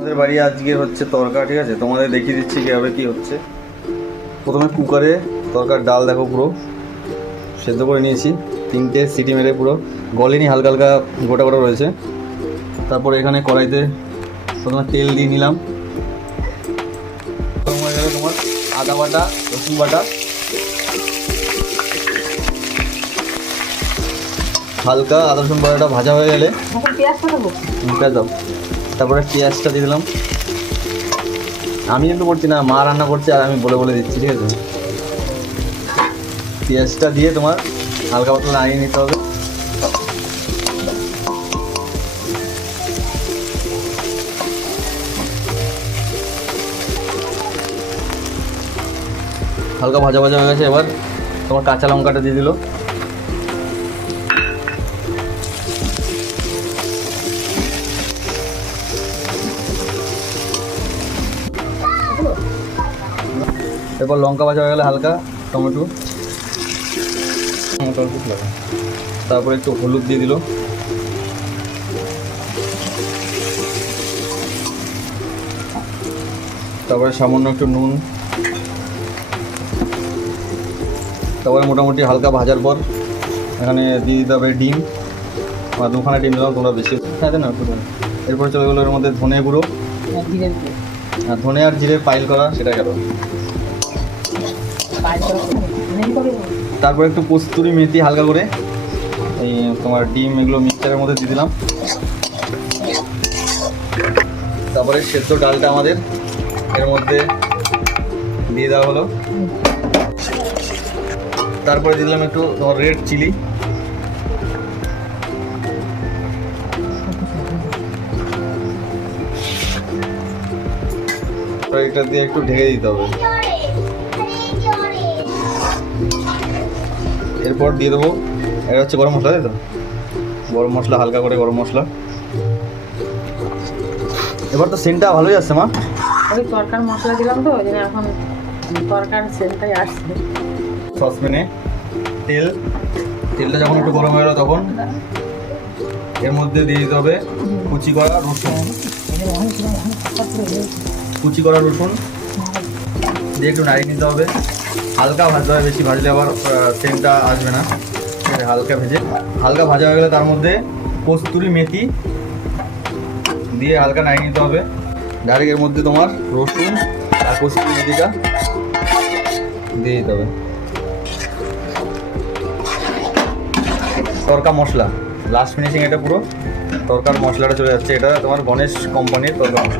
আমাদের বাড়ি আজকে হচ্ছে তরকা, ঠিক আছে? তোমাদের দেখিয়ে দিচ্ছি কীভাবে কী হচ্ছে। প্রথমে কুকারে তরকার ডাল দেখো পুরো সেদ্ধ করে নিয়েছি, 3টে সিটি মেরে পুরো গলেনি, হালকা হালকা গোটা গোটা রয়েছে। তারপরে এখানে কড়াইতে প্রথমে তেল দিয়ে নিলাম। হয়ে গেল তোমার আদা বাটা, রসুন বাটা, হালকা আদা রসুন বাটাটা ভাজা হয়ে গেলে পেঁয়াজ দাও। তারপরে পেঁয়াজটা দিয়ে দিলাম। আমি কিন্তু করছি না, মা রান্না করছে আর আমি বলে বলে দিচ্ছি, ঠিক আছে? পেঁয়াজটা দিয়ে তোমার হালকা পাতলা নাড়িয়ে নিতে হবে। হালকা ভাজা ভাজা হয়ে গেছে, এবার তোমার কাঁচা লঙ্কাটা দিয়ে দিল। এরপর লঙ্কা ভাজা হয়ে গেলে হালকা টমেটো, তারপরে একটু হলুদ দিয়ে দিল। তারপরে সামান্য একটু নুন। তারপরে মোটামুটি হালকা ভাজার পর এখানে দিয়ে দিতে হবে ডিম। বা 2খানা ডিম দিলাম, তোমরা বেশি খাইতে না। এরপরে চলে গেলো এর মধ্যে ধনে গুঁড়ো, ধনে আর জিরে পাইল করা, সেটা গেল। তারপর একটু কস্তুরি মেথি হালকা করে এই তোমার ডিম এগুলো মিক্সচারের মধ্যে দিয়ে দিলাম। তারপরে সেদ্ধ ডালটা আমাদের এর মধ্যে দিয়ে দেওয়া হলো। তারপরে দিলাম একটু তোমার রেড চিলি। এটা দিয়ে একটু ঢেকে দিতে হবে। এরপর দিয়ে দেবো, এটা হচ্ছে গরম মশলা, তাই তো? গরম মশলা, হালকা করে গরম মশলা। এবার তো সেন্টটা ভালোই আসছে মা। ওই তরকার মশলা দিলাম তো, ওই জন্য এখন তরকার সেন্টটাই আসছে। সসপ্যানে তেলটা যখন একটু গরম হয়ে গেলো তখন এর মধ্যে দিয়ে দিতে হবে কুচি করা রসুন। কুচি করা রসুন দিয়ে একটু নাড়িয়ে নিতে হবে। হালকা ভাজতে হবে, বেশি ভাজলে আবার সেন্টটা আসবে না। হালকা ভেজে, হালকা ভাজা হয়ে গেলে তার মধ্যে কস্তুরি মেথি দিয়ে হালকা নাড়িয়ে নিতে হবে। ডাইরেক্ট এর মধ্যে তোমার রসুন আর কস্তুরি মেথিটা দিয়ে দিতে হবে। তরকা মশলা লাস্ট ফিনিশিং, এটা পুরো তরকার মশলাটা চলে যাচ্ছে। এটা তোমার গণেশ কোম্পানির তরকা মশলা।